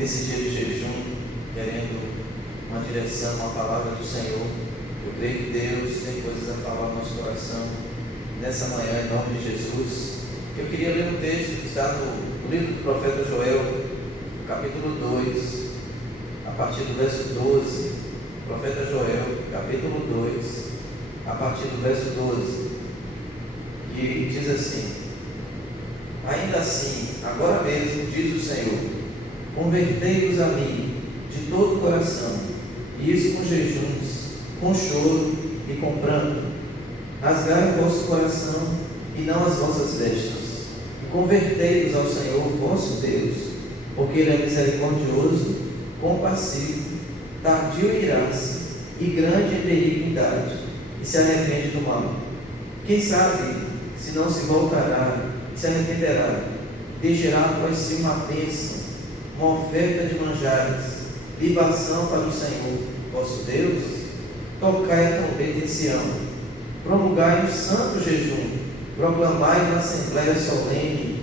nesse dia de jejum, querendo uma direção, uma palavra do Senhor. Eu creio que Deus tem coisas a falar no nosso coração nessa manhã, em nome de Jesus. Eu queria ler um texto que está no livro do profeta Joel, capítulo 2, a partir do verso 12. Profeta Joel, capítulo 2, a partir do verso 12, que diz assim: ainda assim, agora mesmo, diz o Senhor, convertei-vos a mim de todo o coração, e isso com jejuns, com choro e com pranto. Rasgai o vosso coração e não as vossas vestes, e convertei-vos ao Senhor vosso Deus, porque Ele é misericordioso, compassivo, tardio em graça e grande em benignidade, e se arrepende do mal. Quem sabe se não se voltará e se arrependerá, deixará após si uma bênção, uma oferta de manjares, libação para o Senhor vosso Deus? Tocai a trombeta em Sião, promulgai um santo jejum, proclamai uma assembléia solene,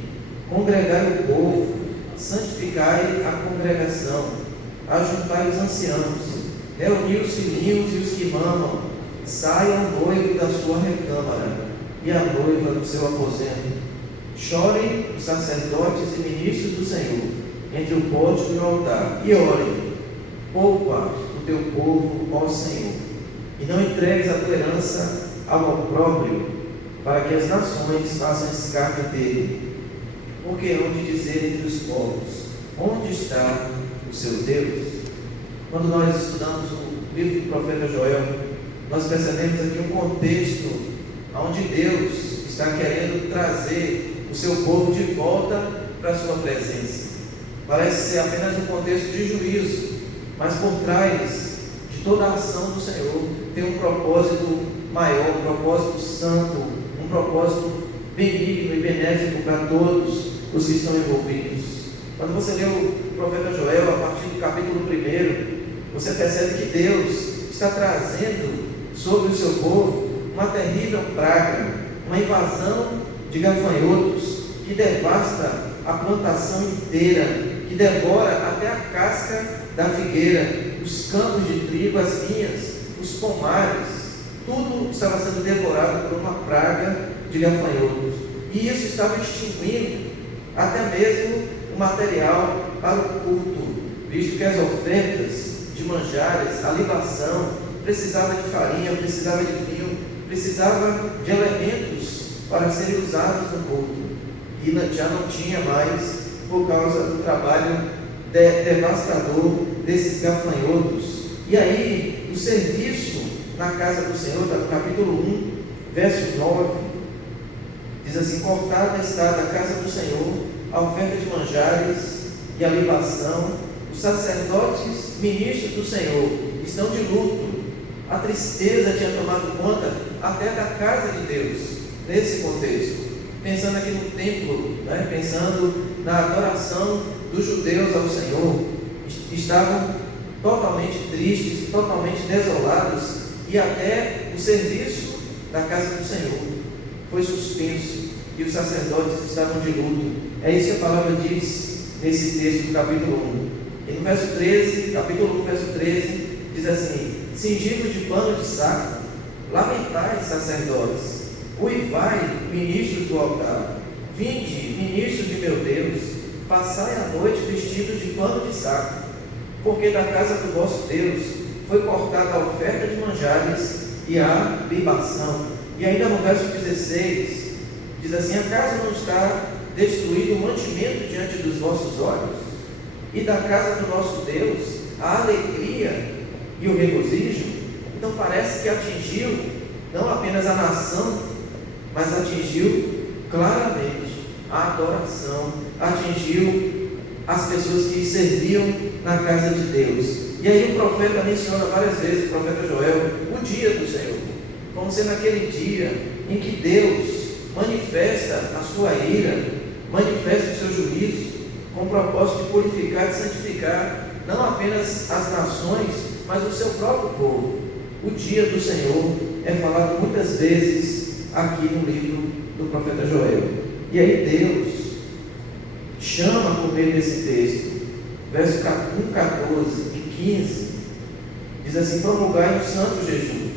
congregai o povo, santificai a congregação, ajuntai os anciãos, reuni os filhinhos e os que mamam, saia o noivo da sua recâmara e a noiva do seu aposento. Chorem os sacerdotes e ministros do Senhor entre o pórtico e o altar, e orem: poupa o teu povo, ó Senhor, e não entregues a tua herança ao opróbrio, para que as nações façam escarnio dele. Porque hão de dizer entre os povos: onde está o seu Deus? Quando nós estudamos o livro do profeta Joel, nós percebemos aqui um contexto onde Deus está querendo trazer o seu povo de volta para a sua presença. Parece ser apenas um contexto de juízo, mas por trás de toda a ação do Senhor tem um propósito maior, um propósito santo, um propósito benigno e benéfico para todos os que estão envolvidos. Quando você lê o profeta Joel, a partir do capítulo 1, você percebe que Deus está trazendo sobre o seu povo uma terrível praga, uma invasão de gafanhotos que devasta a plantação inteira, que devora até a casca da figueira, os campos de trigo, as vinhas, os pomares, tudo estava sendo devorado por uma praga de gafanhotos. E isso estava extinguindo até mesmo o material para o culto, visto que as ofertas de manjares, a libação, precisava de farinha, precisava de vinho, precisava de elementos para serem usados no culto. E já não tinha mais, por causa do trabalho devastador desses gafanhotos. E aí, o serviço na casa do Senhor, no capítulo 1, verso 9, diz assim: cortada está da casa do Senhor a oferta de manjares e a libação. Os sacerdotes, ministros do Senhor, estão de luto. A tristeza tinha tomado conta até da casa de Deus, nesse contexto. Pensando aqui no templo, pensando na adoração dos judeus ao Senhor, estavam totalmente tristes, totalmente desolados, e até o serviço da casa do Senhor foi suspenso, e os sacerdotes estavam de luto. É isso que a palavra diz nesse texto do capítulo 1. E no verso 13, capítulo 1, verso 13, diz assim: cingivos de pano de saco, lamentai, sacerdotes, uivai, ministros do altar, vinde, ministros de meu Deus, passai a noite vestidos de pano de saco, porque da casa do vosso Deus foi cortada a oferta de manjares e a libação. E ainda no verso 16, diz assim: acaso não está destruído o mantimento diante dos vossos olhos? E da casa do nosso Deus a alegria e o regozijo? Então parece que atingiu não apenas a nação, mas atingiu claramente a adoração, atingiu as pessoas que serviam na casa de Deus. E aí o profeta menciona várias vezes, o profeta Joel, o dia do Senhor, como sendo aquele dia em que Deus manifesta a sua ira, manifesta o seu juízo, com o propósito de purificar e santificar não apenas as nações, mas o seu próprio povo. O dia do Senhor é falado muitas vezes aqui no livro do profeta Joel. E aí Deus chama por meio desse texto verso 1, 14 e 15, diz assim: promulgai um santo jejum,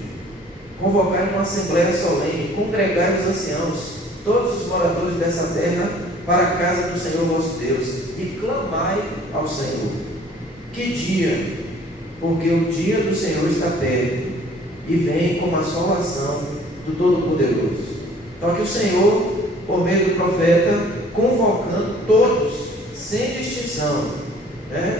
convocai uma assembléia solene, congregai os anciãos, todos os moradores dessa terra, para a casa do Senhor vosso Deus, e clamai ao Senhor. Que dia? Porque o dia do Senhor está perto, e vem como a assolação do Todo-Poderoso. Então aqui o Senhor, por meio do profeta, convocando todos, sem distinção,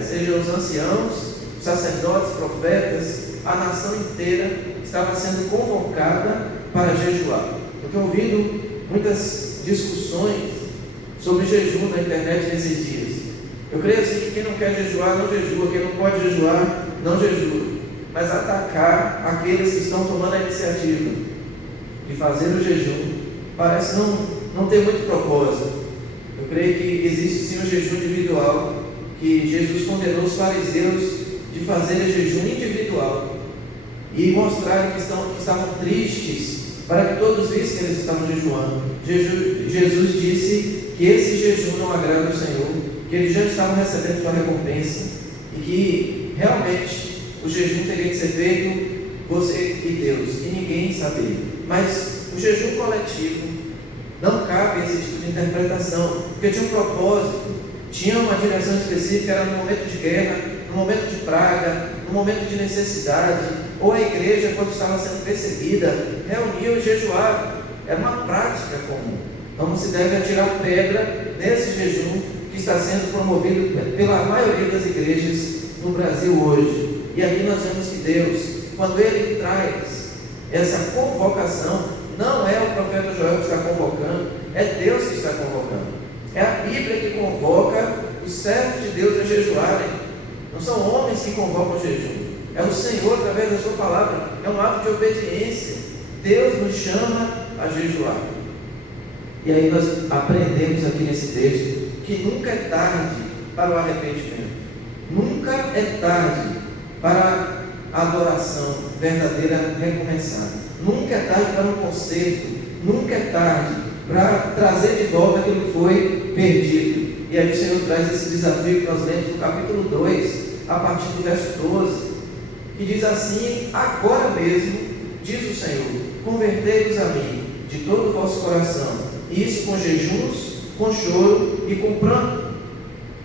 sejam os anciãos, os sacerdotes, profetas, a nação inteira estava sendo convocada para jejuar. Eu tenho ouvido muitas discussões sobre jejum na internet nesses dias. Eu creio assim que quem não quer jejuar, não jejua, quem não pode jejuar, não jejua. Mas atacar aqueles que estão tomando a iniciativa de fazer o jejum parece não ter muito propósito. Eu creio que existe sim um jejum individual, que Jesus condenou os fariseus de fazer jejum individual e mostrarem que estavam tristes, para que todos vissem que eles estavam jejuando. Jesus disse que esse jejum não agrada ao Senhor, que eles já estavam recebendo sua recompensa e que realmente o jejum teria que ser feito você e Deus, e ninguém sabia. Mas o jejum coletivo não cabe esse tipo de interpretação, porque tinha um propósito, tinha uma direção específica. Era no momento de guerra, no momento de praga, no momento de necessidade, ou a igreja, quando estava sendo perseguida, reunia e jejuava. Era uma prática comum. Então não se deve atirar pedra nesse jejum que está sendo promovido pela maioria das igrejas no Brasil hoje. E aqui nós vemos que Deus, quando Ele traz essa convocação, não é o profeta Joel que está convocando, é Deus que está convocando. É a Bíblia que convoca os servos de Deus a jejuarem. Não são homens que convocam o jejum, é o Senhor através da sua palavra. É um ato de obediência. Deus nos chama a jejuar. E aí nós aprendemos aqui nesse texto que nunca é tarde para o arrependimento, nunca é tarde para a adoração verdadeira recomeçar, nunca é tarde para um conserto, nunca é tarde para trazer de volta aquilo que foi perdido. E aí o Senhor traz esse desafio que nós lemos no capítulo 2, a partir do verso 12, que diz assim: agora mesmo, diz o Senhor, convertei-vos a mim de todo o vosso coração, e isso com jejuns, com choro e com pranto.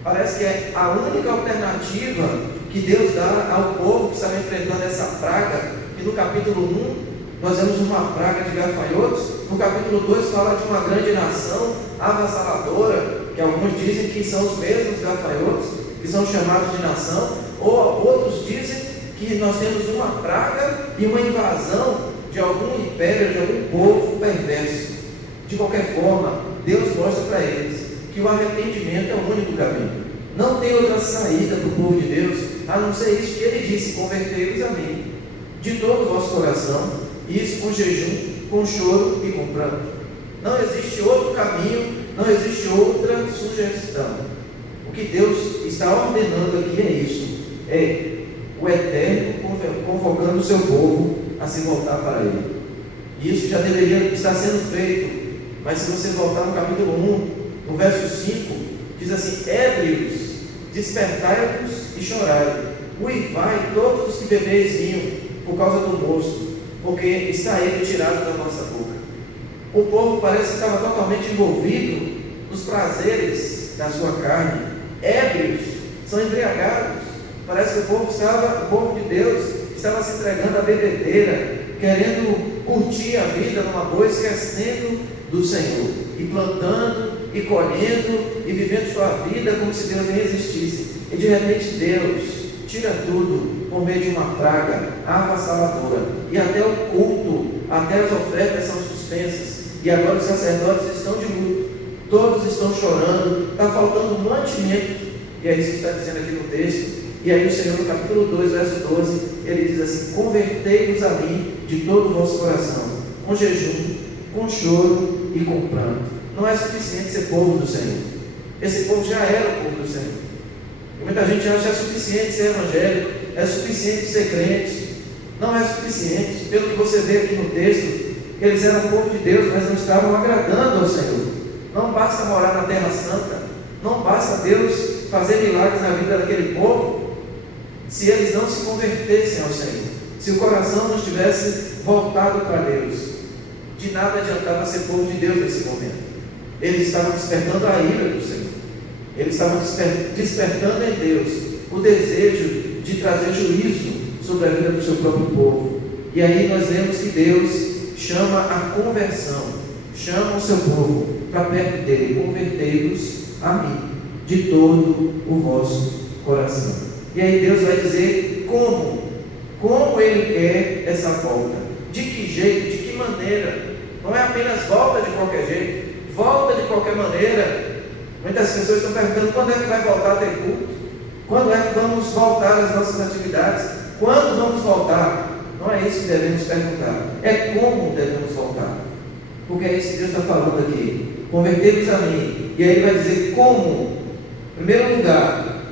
Parece que é a única alternativa que Deus dá ao povo que estava enfrentando essa praga, que no capítulo 1 nós vemos uma praga de gafanhotos, no capítulo 2 fala de uma grande nação avassaladora, que alguns dizem que são os mesmos gafanhotos, que são chamados de nação, ou outros dizem que nós temos uma praga e uma invasão de algum império, de algum povo perverso. De qualquer forma, Deus mostra para eles que o arrependimento é o único caminho. Não tem outra saída para o povo de Deus, a não ser isso que Ele disse: convertei-vos a mim, de todo o vosso coração, isso com jejum, com choro e com pranto. Não existe outro caminho, não existe outra sugestão. O que Deus está ordenando aqui é isso, é o Eterno convocando o seu povo a se voltar para Ele. E isso já deveria estar sendo feito, mas se você voltar no capítulo 1, no verso 5, diz assim: ébrios, despertai-vos e chorai, uivai todos os que bebeis vinho, por causa do mosto, porque está ele tirado da vossa boca. O povo parece que estava totalmente envolvido nos prazeres da sua carne. Ébrios, são embriagados. Parece que o povo de Deus estava se entregando à bebedeira, querendo curtir a vida numa boa, esquecendo do Senhor, e plantando, e colhendo, e vivendo sua vida como se Deus nem existisse. E de repente Deus tira tudo por meio de uma praga avassaladora, e até o culto, até as ofertas são suspensas, e agora os sacerdotes estão de luto, todos estão chorando, está faltando mantimento, e é isso que está dizendo aqui no texto. E aí o Senhor, no capítulo 2, verso 12, ele diz assim: convertei-vos a mim de todo o vosso coração, com jejum, com choro e com pranto. Não é suficiente ser povo do Senhor. Esse povo já era o povo do Senhor. E muita gente acha que é suficiente ser evangélico, é suficiente ser crente. Não é suficiente. Pelo que você vê aqui no texto, eles eram o povo de Deus, mas não estavam agradando ao Senhor. Não basta morar na Terra Santa, não basta Deus fazer milagres na vida daquele povo se eles não se convertessem ao Senhor, se o coração não estivesse voltado para Deus. De nada adiantava ser povo de Deus nesse momento. Eles estavam despertando a ira do Senhor, eles estavam despertando em Deus o desejo de trazer juízo sobre a vida do seu próprio povo. E aí nós vemos que Deus chama a conversão, chama o seu povo para perto dele: convertei-vos a mim de todo o vosso coração. E aí Deus vai dizer como Ele quer essa volta, de que jeito, de que maneira. Não é apenas volta de qualquer jeito, volta de qualquer maneira. Muitas pessoas estão perguntando: quando é que vai voltar a ter culto? Quando é que vamos voltar às nossas atividades? Quando vamos voltar? Não é isso que devemos perguntar, é como devemos voltar, porque é isso que Deus está falando aqui: convertei-vos a mim. E aí Ele vai dizer como. Em primeiro lugar,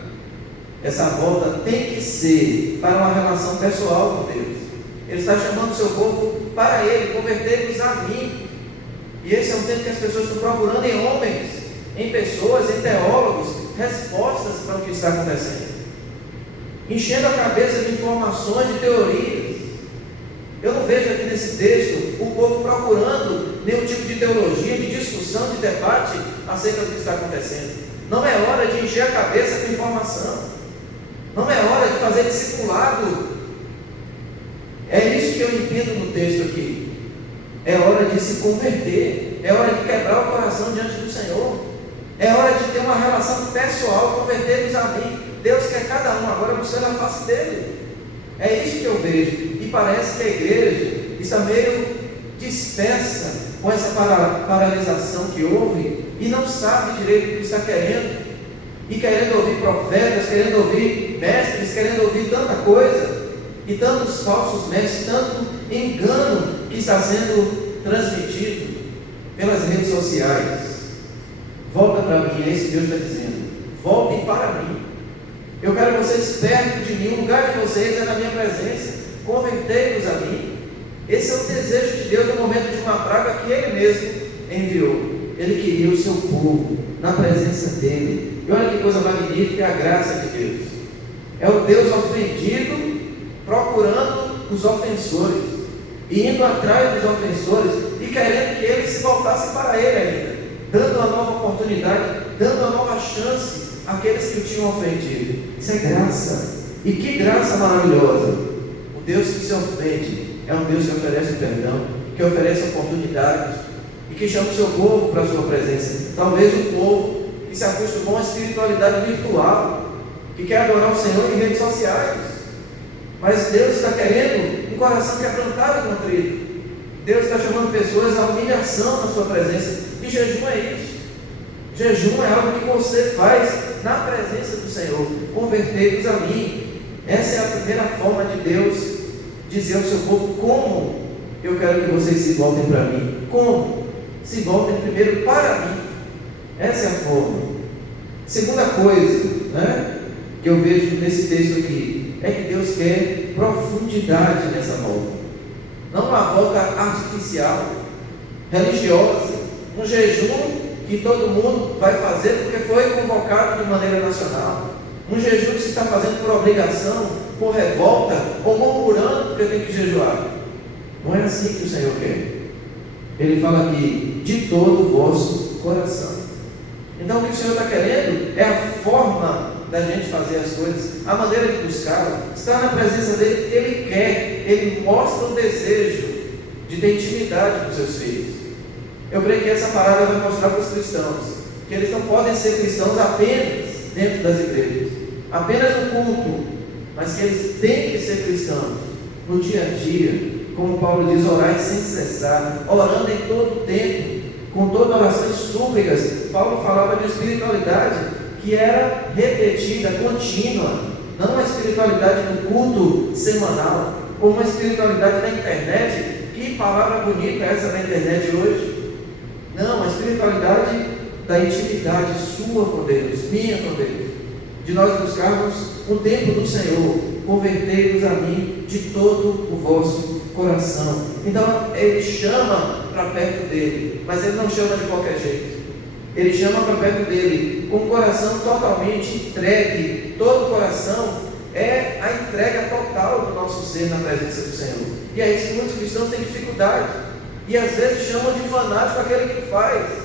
essa volta tem que ser para uma relação pessoal com Deus. Ele está chamando o seu povo para Ele: convertei-vos a mim. E esse é um tempo que as pessoas estão procurando em homens, em pessoas, em teólogos, respostas para o que está acontecendo, enchendo a cabeça de informações, de teorias. Eu não vejo aqui nesse texto o povo procurando nenhum tipo de teologia, de discussão, de debate acerca do que está acontecendo. Não é hora de encher a cabeça com informação, não é hora de fazer discipulado. É isso que eu entendo no texto aqui. É hora de se converter, é hora de quebrar o coração diante do Senhor, é hora de ter uma relação pessoal. Convertei-vos a mim. Deus quer cada um agora buscando a face dele. É isso que eu vejo. E parece que a igreja está meio dispersa com essa paralisação que houve e não sabe direito o que está querendo, e querendo ouvir profetas, querendo ouvir mestres, querendo ouvir tanta coisa, e tantos falsos mestres, tanto engano que está sendo transmitido pelas redes sociais. Volta para mim, é isso que Deus está dizendo: voltem para mim. Eu quero vocês perto de mim, o lugar de vocês é na minha presença. Convertei-vos a mim. Esse é o desejo de Deus no momento de uma praga que Ele mesmo enviou. Ele queria o seu povo na presença dEle. E olha que coisa magnífica é a graça de Deus. É o Deus ofendido procurando os ofensores, e indo atrás dos ofensores e querendo que eles se voltassem para Ele ainda, dando uma nova oportunidade, dando uma nova chance àqueles que o tinham ofendido. Isso é graça. E que graça maravilhosa! O Deus que se ofende é um Deus que oferece perdão, que oferece oportunidades e que chama o seu povo para a sua presença. Talvez um povo que se acostumou à espiritualidade virtual, que quer adorar o Senhor em redes sociais, mas Deus está querendo um coração quebrantado e contrito. Deus está chamando pessoas à humilhação na sua presença. E jejum é isso. Jejum é algo que você faz na presença do Senhor. Convertei-vos a mim. Essa é a primeira forma de Deus dizer ao seu povo: como eu quero que vocês se voltem para mim. Como? Se voltem primeiro para mim. Essa é a forma. Segunda coisa, que eu vejo nesse texto aqui, é que Deus quer profundidade nessa volta. Não uma volta artificial, religiosa, um jejum que todo mundo vai fazer porque foi convocado de maneira nacional, um jejum que se está fazendo por obrigação, por revolta, ou murmurando porque tem que jejuar. Não é assim que o Senhor quer. Ele fala aqui: de todo o vosso coração. Então o que o Senhor está querendo é a forma da gente fazer as coisas, a maneira de buscá-lo, estar na presença dele. Ele quer, ele mostra o desejo de ter intimidade com seus filhos. Eu creio que essa palavra vai mostrar para os cristãos que eles não podem ser cristãos apenas dentro das igrejas, apenas no culto, mas que eles têm que ser cristãos no dia a dia. Como Paulo diz: orai sem cessar, orando em todo o tempo, com toda oração e súplicas. Paulo falava de espiritualidade que era repetida, contínua, não uma espiritualidade no culto semanal, ou uma espiritualidade na internet. Que palavra bonita é essa na internet hoje? Não, a espiritualidade da intimidade sua com Deus, minha com Deus, de nós buscarmos o tempo do Senhor. Convertei-vos a mim de todo o vosso coração. Então Ele chama para perto dele, mas Ele não chama de qualquer jeito. Ele chama para perto dele com o coração totalmente entregue. Todo o coração é a entrega total do nosso ser na presença do Senhor. E é isso que muitos cristãos têm dificuldade. E às vezes chamam de fanático aquele que faz.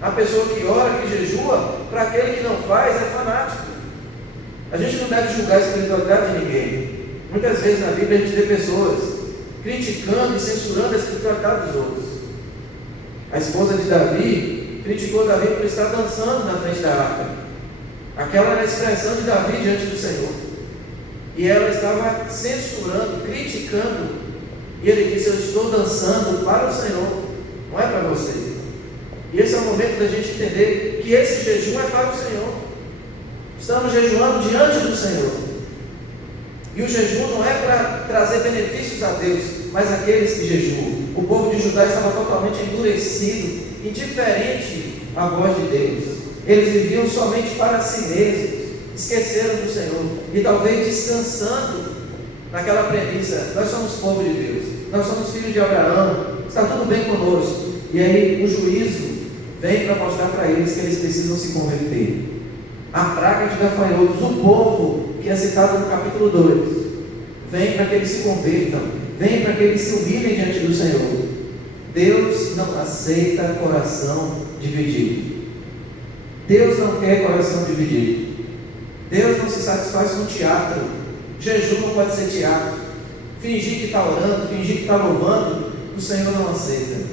A pessoa que ora, que jejua, para aquele que não faz, é fanático. A gente não deve julgar a espiritualidade de ninguém. Muitas vezes na Bíblia a gente vê pessoas criticando e censurando a espiritualidade dos outros. A esposa de Davi criticou Davi por estar dançando na frente da arca. Aquela era a expressão de Davi diante do Senhor. E ela estava censurando, criticando. E ele disse: eu estou dançando para o Senhor, não é para você. E esse é o momento da gente entender que esse jejum é para o Senhor. Estamos jejuando diante do Senhor. E o jejum não é para trazer benefícios a Deus, mas aqueles que jejuam. O povo de Judá estava totalmente endurecido, indiferente à voz de Deus. Eles viviam somente para si mesmos, esqueceram do Senhor. E talvez descansando naquela premissa: nós somos povo de Deus, nós somos filhos de Abraão, está tudo bem conosco. E aí o juízo vem para mostrar para eles que eles precisam se converter. A praga de gafanhotos, o povo que é citado no capítulo 2, vem para que eles se convertam, vem para que eles se humilhem diante do Senhor. Deus não aceita coração dividido. Deus não quer coração dividido. Deus não se satisfaz com teatro. Jejum não pode ser teatro. Fingir que está orando, fingir que está louvando, o Senhor não aceita.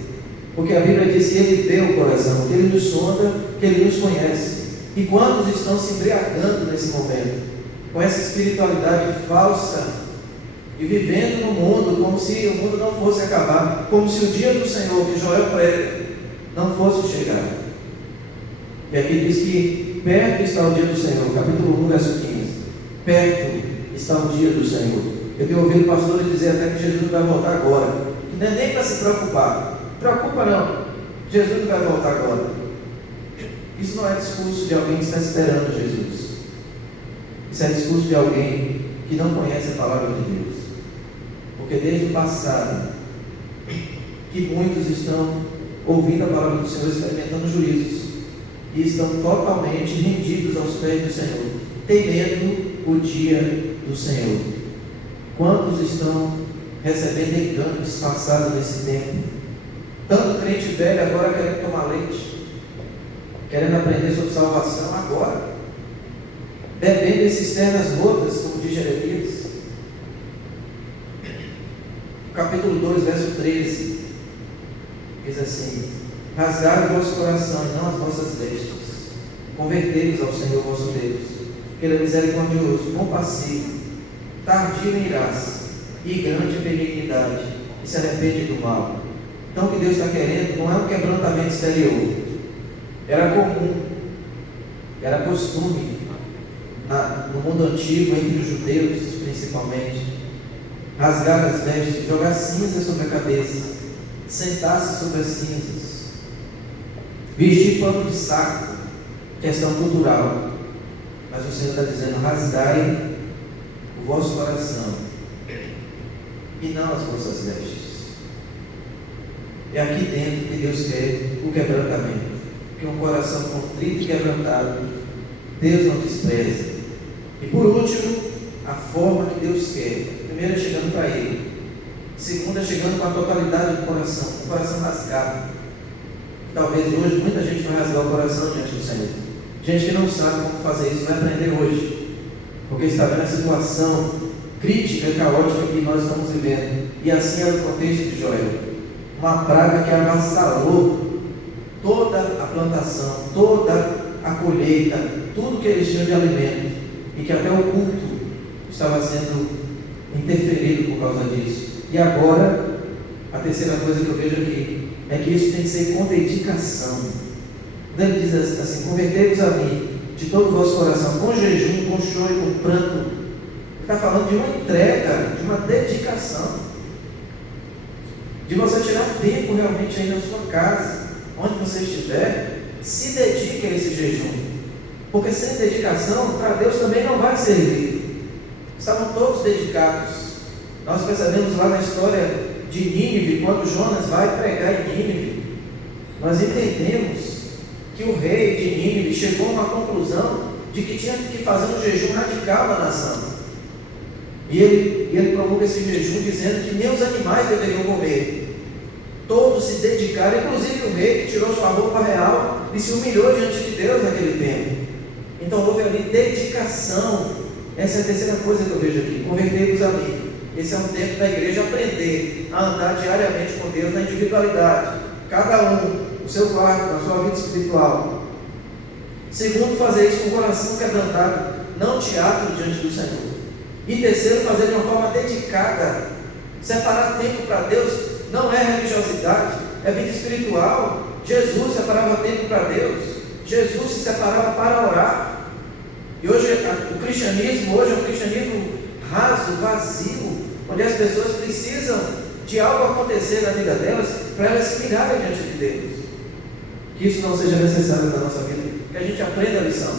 Porque a Bíblia diz que Ele vê o coração, que Ele nos sonda, que Ele nos conhece. E quantos estão se embriagando nesse momento, com essa espiritualidade falsa, e vivendo no mundo como se o mundo não fosse acabar, como se o dia do Senhor, que Joel prega, não fosse chegar. E aqui diz que perto está o dia do Senhor, capítulo 1, verso 15. Perto está o dia do Senhor. Eu tenho ouvido pastores dizer até que Jesus vai voltar agora, que não é nem para se preocupar. Preocupa não, Jesus não vai voltar agora. Isso não é discurso de alguém que está esperando Jesus. Isso é discurso de alguém que não conhece a palavra de Deus. Porque desde o passado, que muitos estão ouvindo a palavra do Senhor, experimentando juízos, e estão totalmente rendidos aos pés do Senhor, temendo o dia do Senhor. Quantos estão recebendo engano disfarçado nesse tempo? Tanto crente velho agora querendo tomar leite, querendo aprender sobre salvação agora, bebendo em cisternas rotas, como diz Jeremias. Capítulo 2, verso 13, diz assim: rasgai o vosso coração e não as vossas vestes, convertei-vos ao Senhor vosso Deus, que Ele é misericordioso, compassivo, tardio em graça e grande em benignidade, e se arrepende do mal. Então o que Deus está querendo não é um quebrantamento exterior. Era comum, era costume no mundo antigo, entre os judeus principalmente, rasgar as vestes, jogar cinza sobre a cabeça, sentar-se sobre as cinzas, vestir pano de saco, questão cultural. Mas o Senhor está dizendo: rasgai o vosso coração e não as vossas vestes. É aqui dentro que Deus quer o quebrantamento. Que um coração contrito e quebrantado, Deus não despreza. E por último, a forma que Deus quer. Primeiro é chegando para Ele. Segundo é chegando com a totalidade do coração, o coração rasgado. Talvez hoje muita gente vai rasgar o coração diante do Senhor. Gente que não sabe como fazer isso, vai aprender hoje. Porque está vendo a situação crítica e caótica que nós estamos vivendo. E assim era o contexto de Joel. Uma praga que avassalou toda a plantação, toda a colheita, tudo que eles tinham de alimento, e que até o culto estava sendo interferido por causa disso. E agora, a terceira coisa que eu vejo aqui é que isso tem que ser com dedicação. Ele diz assim: convertei-vos a mim de todo o vosso coração, com jejum, com choro e com pranto. Ele está falando de uma entrega, de uma dedicação, de você tirar um tempo realmente aí na sua casa, onde você estiver, se dedique a esse jejum, porque sem dedicação, para Deus também não vai servir. Estavam todos dedicados. Nós percebemos lá na história de Nínive, quando Jonas vai pregar em Nínive, nós entendemos que o rei de Nínive chegou a uma conclusão de que tinha que fazer um jejum radical na nação. E ele promulga esse jejum dizendo que nem os animais deveriam comer. Todos se dedicaram, inclusive o rei que tirou sua roupa real e se humilhou diante de Deus naquele tempo. Então houve ali dedicação. Essa é a terceira coisa que eu vejo aqui: convertei-vos a mim. Esse é um tempo da igreja aprender a andar diariamente com Deus na individualidade, cada um, no seu quarto, na sua vida espiritual. Segundo, fazer isso com o coração quebrantado, não teatro diante do Senhor. E terceiro, fazer de uma forma dedicada. Separar tempo para Deus não é religiosidade, é vida espiritual. Jesus separava tempo para Deus, Jesus se separava para orar. E hoje o cristianismo hoje é um cristianismo raso, vazio, onde as pessoas precisam de algo acontecer na vida delas para elas se mirarem diante de Deus. Que isso não seja necessário na nossa vida, que a gente aprenda a lição.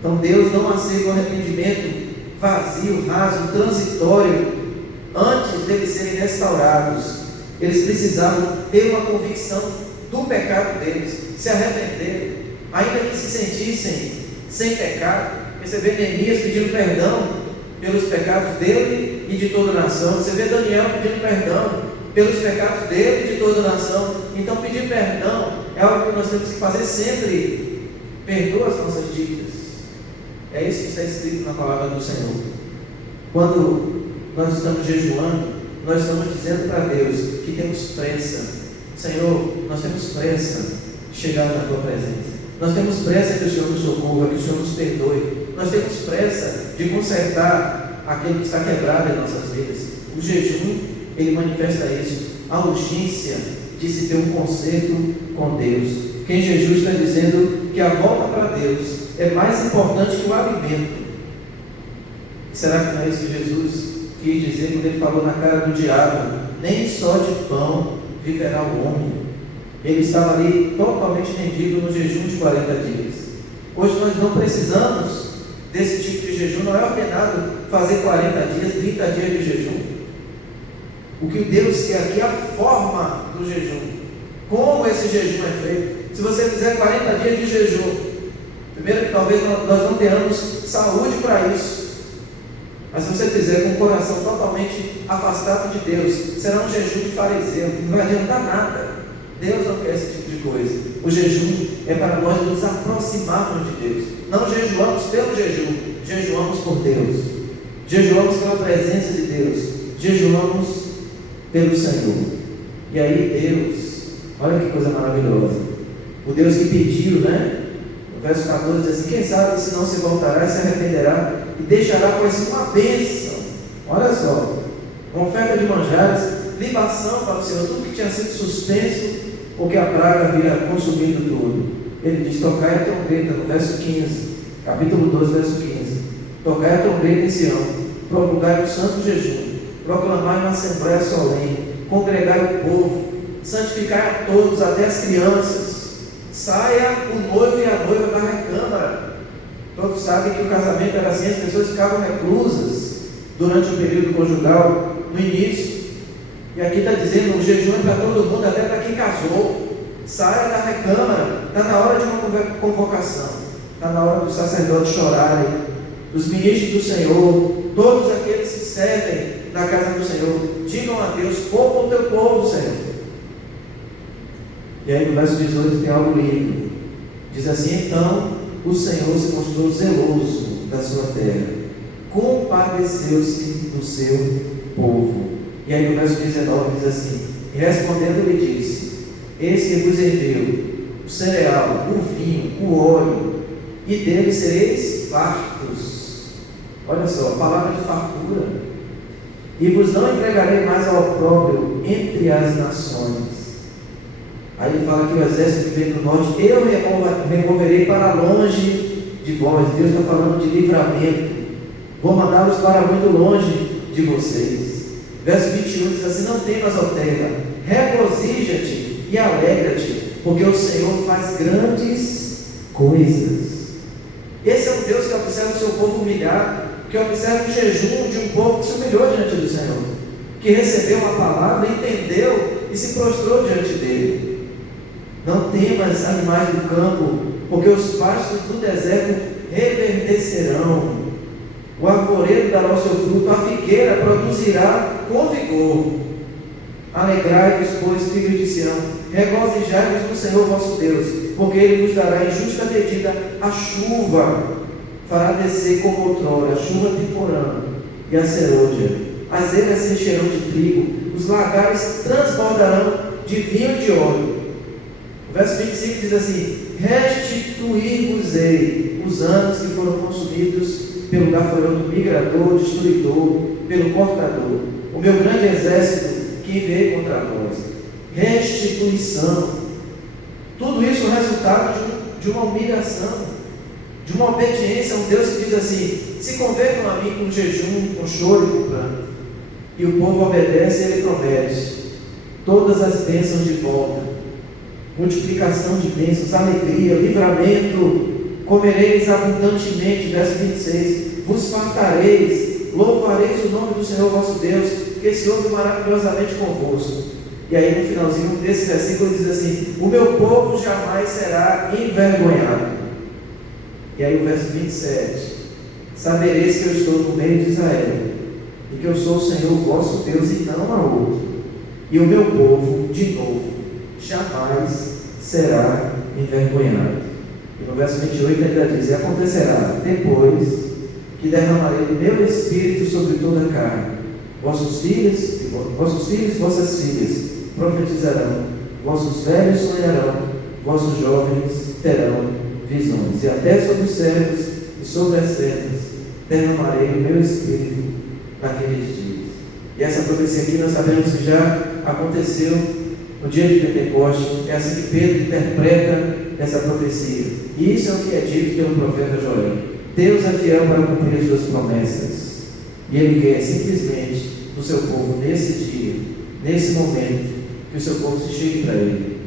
Então Deus não aceita o arrependimento vazio, raso, transitório. Antes deles serem restaurados, eles precisavam ter uma convicção do pecado deles, se arrependerem, ainda que se sentissem sem pecado. Você vê Neemias pedindo perdão pelos pecados dele e de toda a nação. Você vê Daniel pedindo perdão pelos pecados dele e de toda a nação. Então pedir perdão é algo que nós temos que fazer sempre. Perdoa as nossas dívidas. É isso que está escrito na palavra do Senhor. Quando nós estamos jejuando, nós estamos dizendo para Deus que temos pressa. Senhor, nós temos pressa de chegar na Tua presença. Nós temos pressa que o Senhor nos socorra, que o Senhor nos perdoe. Nós temos pressa de consertar aquilo que está quebrado em nossas vidas. O jejum, ele manifesta isso, a urgência de se ter um conserto com Deus. Quem jejum está dizendo que a volta para Deus é mais importante que o alimento. Será que não é isso que Jesus quis dizer quando ele falou na cara do diabo? Nem só de pão viverá o homem. Ele estava ali totalmente rendido no jejum de 40 dias. Hoje nós não precisamos desse tipo de jejum. Não é ordenado fazer 40 dias, 30 dias de jejum. O que Deus quer aqui é a forma do jejum, como esse jejum é feito. Se você fizer 40 dias de jejum, primeiro que talvez nós não tenhamos saúde para isso. Mas se você fizer com o coração totalmente afastado de Deus, será um jejum de fariseu, que não vai adiantar nada. Deus não quer esse tipo de coisa. O jejum é para nós nos aproximarmos de Deus. Não jejuamos pelo jejum, jejuamos por Deus. Jejuamos pela presença de Deus. Jejuamos pelo Senhor. E aí Deus, olha que coisa maravilhosa. O Deus que pediu, né? No verso 14 diz assim: quem sabe se não se voltará e se arrependerá e deixará por si uma bênção. Olha só, oferta de manjares, libação para o Senhor, tudo que tinha sido suspenso, porque a praga vira consumindo tudo. Ele diz: tocai a trombeta, no verso 15, capítulo 12, verso 15. Tocai a trombeta em Sião, promulgai o santo jejum, proclamai uma assembléia solene, congregai o povo, santificai a todos, até as crianças. Saia o noivo e a noiva da recâmara. Todos sabem que o casamento era assim, as pessoas ficavam reclusas durante o período conjugal, no início. E aqui está dizendo: o jejum é para todo mundo, até para quem casou. Saia da recâmara. Está na hora de uma convocação. Está na hora dos sacerdotes chorarem, dos ministros do Senhor, todos aqueles que servem na casa do Senhor, digam a Deus: poupa o teu povo, Senhor. E aí no verso 18 tem algo lindo. Diz assim: então o Senhor se mostrou zeloso da sua terra, compadeceu-se do seu povo. E aí no verso 19 diz assim: e respondendo ele disse: eis que vos envio o cereal, o vinho, o óleo, e dele sereis fartos. Olha só, a palavra de fartura. E vos não entregarei mais ao opróbrio entre as nações. Aí ele fala que o exército que vem do norte, eu removerei para longe de vós. Deus está falando de livramento. Vou mandá-los para muito longe de vocês. Verso 21 diz assim: não temas, ó terra, regozija-te e alegra-te, porque o Senhor faz grandes coisas. Esse é um Deus que observa o seu povo humilhado, que observa o jejum de um povo que se humilhou diante do Senhor, que recebeu uma palavra, entendeu e se prostrou diante dele. Não temas, animais do campo, porque os pastos do deserto reverdecerão. O arvoredo dará o seu fruto, a figueira produzirá com vigor. Alegrai-vos, pois, filhos de Sião, regozijai-vos no Senhor vosso Deus, porque Ele vos dará em justa medida a chuva, fará descer como outrora, a chuva temporã e a serôdia. As eras se encherão de trigo, os lagares transbordarão de vinho e de óleo. O verso 25 diz assim: restituir-vos-ei os anos que foram consumidos pelo gafanhoto migrador, destruidor, pelo cortador, o meu grande exército que veio contra vós. Restituição. Tudo isso é o resultado de uma humilhação, de uma obediência a um Deus que diz assim: se convertam a mim com jejum, com choro e com pranto. E o povo obedece e ele promete todas as bênçãos de volta, multiplicação de bênçãos, alegria, livramento. Comereis abundantemente, verso 26, vos fartareis, louvareis o nome do Senhor vosso Deus, que se ouve maravilhosamente convosco. E aí no finalzinho desse versículo diz assim: o meu povo jamais será envergonhado. E aí o verso 27, sabereis que eu estou no meio de Israel, e que eu sou o Senhor vosso Deus e não há outro, e o meu povo, de novo, jamais será envergonhado. E no verso 28 ainda diz: e acontecerá depois que derramarei o meu espírito sobre toda a carne, vossos filhos e vossas filhas profetizarão, vossos velhos sonharão, vossos jovens terão visões, e até sobre os servos e sobre as servas derramarei o meu espírito naqueles dias. E essa profecia aqui nós sabemos que já aconteceu no dia de Pentecostes. É assim que Pedro interpreta essa profecia, e isso é o que é dito pelo profeta Joel. Deus é fiel para cumprir as suas promessas, e Ele quer simplesmente do seu povo nesse dia, nesse momento, que o seu povo se chegue para Ele.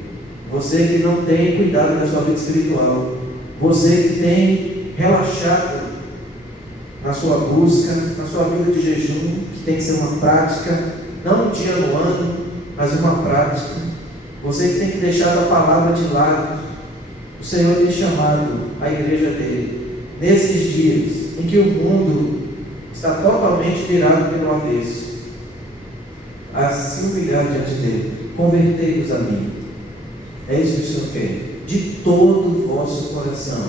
Você que não tem cuidado da sua vida espiritual, você que tem relaxado na sua busca, na sua vida de jejum, que tem que ser uma prática, não um dia no ano, mas uma prática. Você que tem que deixar a palavra de lado. O Senhor tem chamado a igreja dele nesses dias em que o mundo está totalmente virado pelo avesso, a se humilhar diante dele. Convertei-vos a mim. É isso que o Senhor quer, de todo o vosso coração.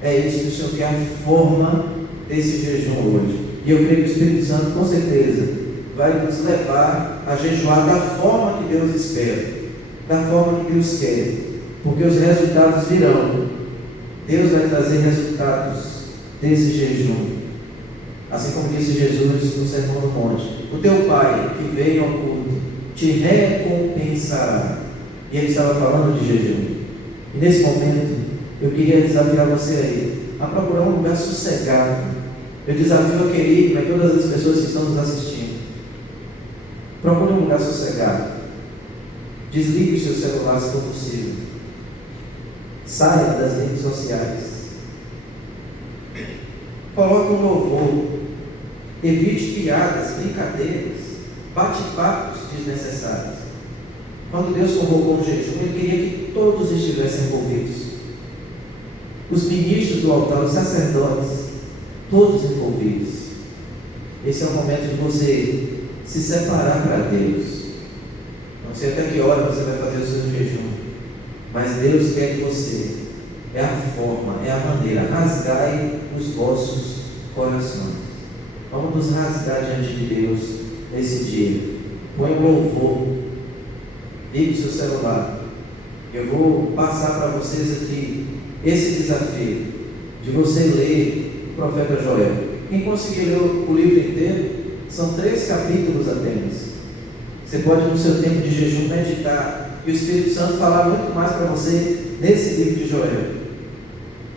É isso que o Senhor quer, a forma desse jejum hoje. E eu creio que o Espírito Santo, com certeza, vai nos levar a jejuar da forma que Deus espera, da forma que Deus quer, porque os resultados virão. Deus vai trazer resultados desse jejum, assim como disse Jesus no Sermão do Monte: o teu Pai que veio ao culto te recompensará. E ele estava falando de jejum. E nesse momento eu queria desafiar você aí a procurar um lugar sossegado. Eu desafio a querido, mas todas as pessoas que estão nos assistindo, procure um lugar sossegado. Desligue o seu celular se for possível. Saia das redes sociais. Coloque um louvor. Evite piadas, brincadeiras, bate-papos desnecessários. Quando Deus convocou o jejum, Ele queria que todos estivessem envolvidos. Os ministros do altar, os sacerdotes, todos envolvidos. Esse é o momento de você se separar para Deus. Não sei até que hora você vai fazer o seu jejum, mas Deus quer que você, é a forma, é a maneira, rasgai os vossos corações. Vamos nos rasgar diante de Deus nesse dia. Põe um louvor, ligue o seu celular. Eu vou passar para vocês aqui esse desafio de você ler o profeta Joel. Quem conseguir ler o livro inteiro, são 3 capítulos apenas. Você pode, no seu tempo de jejum, meditar e o Espírito Santo falar muito mais para você nesse livro de Joel.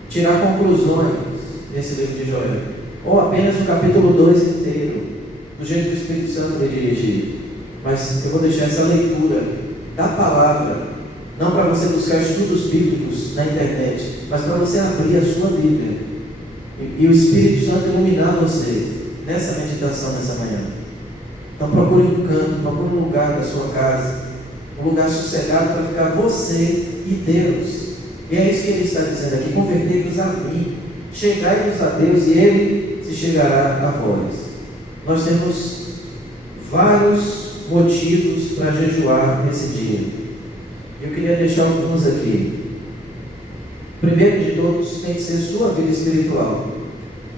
Tirar conclusões nesse livro de Joel, ou apenas o capítulo 2 inteiro, do jeito que o Espírito Santo vai dirigir. Mas eu vou deixar essa leitura da palavra, não para você buscar estudos bíblicos na internet, mas para você abrir a sua Bíblia e o Espírito Santo iluminar você nessa meditação nessa manhã. Então procure um canto, procure um lugar da sua casa, um lugar sossegado para ficar você e Deus. E é isso que ele está dizendo aqui: convertei-vos a mim, chegai-vos a Deus, e Ele se chegará a vós. Nós temos vários motivos para jejuar nesse dia. Eu queria deixar alguns aqui. Primeiro de todos, tem que ser sua vida espiritual.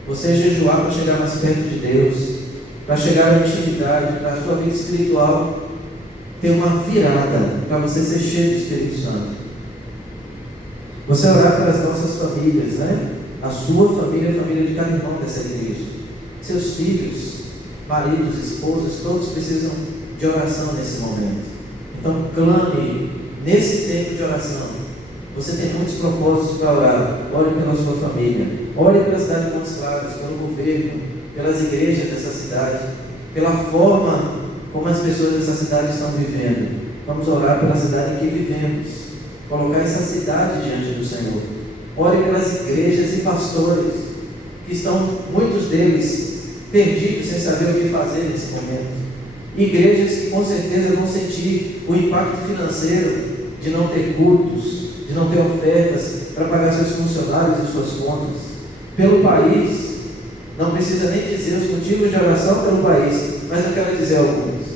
Você jejuar para chegar mais perto de Deus, para chegar à intimidade, para a sua vida espiritual ter uma virada, para você ser cheio do Espírito Santo. Você orar pelas nossas famílias, né? A sua família, a família de cada irmão dessa igreja. Seus filhos, maridos, esposas, todos precisam de oração nesse momento. Então clame nesse tempo de oração. Você tem muitos propósitos para orar. Ore pela sua família, ore pela cidade de Montes Claros, pelo governo, pelas igrejas dessa cidade, pela forma como as pessoas dessa cidade estão vivendo. Vamos orar pela cidade em que vivemos, colocar essa cidade diante do Senhor. Ore pelas igrejas e pastores que estão, muitos deles, perdidos sem saber o que fazer nesse momento. Igrejas que com certeza vão sentir o impacto financeiro de não ter cultos, de não ter ofertas para pagar seus funcionários e suas contas. Pelo país, não precisa nem dizer os motivos de oração pelo país, mas eu quero dizer alguns.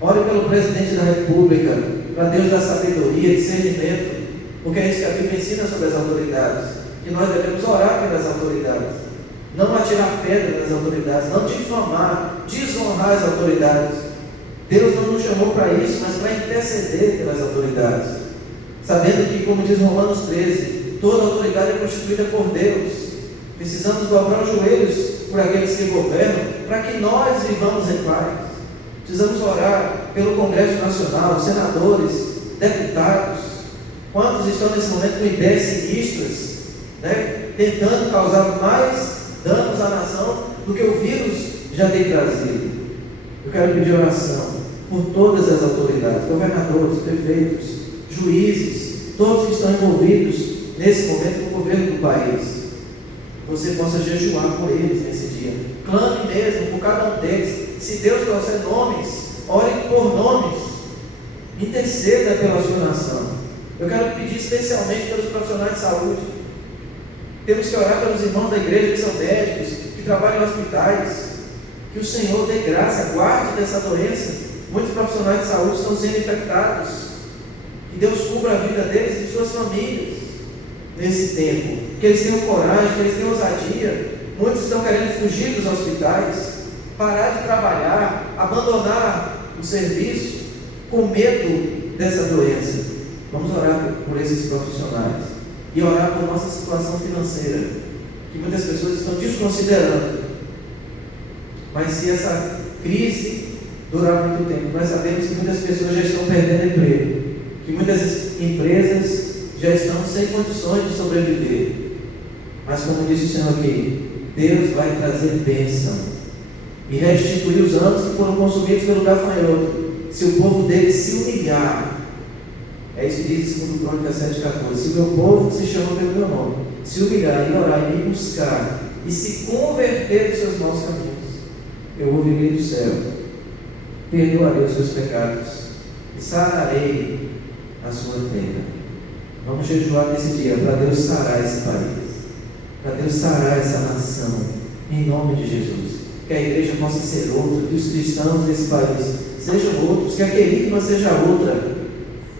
Ore pelo presidente da República, para Deus dar sabedoria, discernimento, porque é isso que a Bíblia ensina sobre as autoridades, que nós devemos orar pelas autoridades, não atirar pedra nas autoridades, não difamar, desonrar as autoridades. Deus não nos chamou para isso, mas para interceder pelas autoridades, sabendo que, como diz Romanos 13, toda autoridade é constituída por Deus. Precisamos dobrar os joelhos por aqueles que governam, para que nós vivamos em paz. Precisamos orar pelo Congresso Nacional, senadores, deputados. Quantos estão nesse momento com ideias sinistras, né, tentando causar mais danos à nação do que o vírus já tem trazido? Eu quero pedir oração por todas as autoridades, governadores, prefeitos, juízes, todos que estão envolvidos nesse momento com o governo do país. Você possa jejuar por eles nesse dia. Clame mesmo por cada um deles. Se Deus trouxer nomes, ore por nomes. Interceda pela sua nação. Eu quero pedir especialmente pelos profissionais de saúde. Temos que orar pelos irmãos da igreja que são médicos, que trabalham em hospitais. Que o Senhor dê graça, guarde dessa doença. Muitos profissionais de saúde estão sendo infectados. Que Deus cubra a vida deles e de suas famílias nesse tempo. Que eles tenham coragem, que eles tenham ousadia. Muitos estão querendo fugir dos hospitais, parar de trabalhar, abandonar o serviço com medo dessa doença. Vamos orar por esses profissionais e orar por nossa situação financeira, que muitas pessoas estão desconsiderando. Mas se essa crise durar muito tempo, nós sabemos que muitas pessoas já estão perdendo emprego, que muitas empresas já estão sem condições de sobreviver. Mas como disse o Senhor aqui, Deus vai trazer bênção e restituir os anos que foram consumidos pelo gafanhoto, se o povo dele se humilhar. É isso que diz 2 Crônicas 7,14. Se o meu povo, que se chama pelo meu nome, se humilhar e orar e me buscar e se converter dos seus maus caminhos, eu ouvirei do céu, perdoarei os seus pecados e sararei a sua terra. Vamos jejuar nesse dia para Deus sarar esse país, para Deus sarar essa nação, em nome de Jesus. Que a igreja possa ser outra, que os cristãos desse país sejam outros, que a querigma seja outra,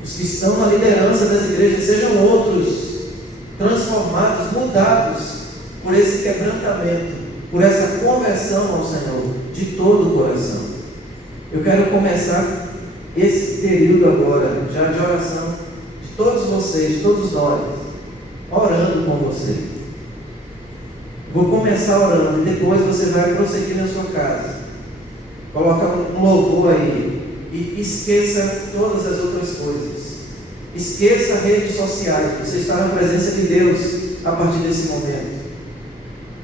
os que estão na liderança das igrejas sejam outros, transformados, mudados por esse quebrantamento, por essa conversão ao Senhor, de todo o coração. Eu quero começar esse período agora, já de oração, de todos vocês, todos nós, orando com você. Vou começar orando e depois você vai prosseguir na sua casa. Coloca um louvor aí e esqueça todas as outras coisas. Esqueça redes sociais. Você está na presença de Deus a partir desse momento.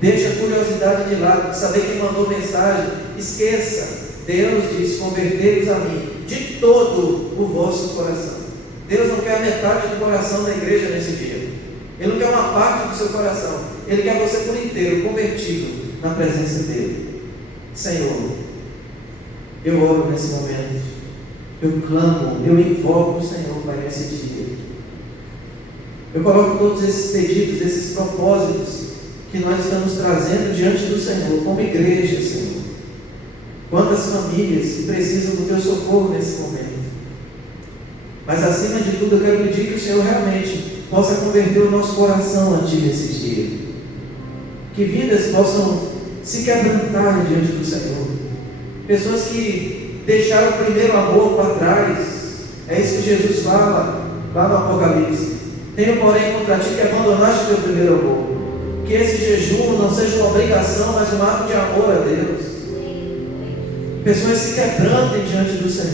Deixa a curiosidade de lado, de saber quem mandou mensagem. Esqueça. Deus diz: convertei-vos a mim de todo o vosso coração. Deus não quer a metade do coração da igreja nesse dia. Ele não quer uma parte do seu coração. Ele quer você por inteiro, convertido na presença dele. Senhor, eu oro nesse momento Eu clamo, eu invoco o Senhor, Pai, nesse dia. Eu coloco todos esses pedidos, esses propósitos que nós estamos trazendo diante do Senhor, como igreja, Senhor. Quantas famílias que precisam do Teu socorro nesse momento. Mas acima de tudo, eu quero pedir que o Senhor realmente possa converter o nosso coração a Ti nesses dias. Que vidas possam se quebrantar diante do Senhor. Pessoas que deixaram o primeiro amor para trás. É isso que Jesus fala lá no Apocalipse. Tenho, porém, contra ti que abandonaste o teu primeiro amor. Que esse jejum não seja uma obrigação, mas um ato de amor a Deus. Pessoas se quebrantem diante do Senhor.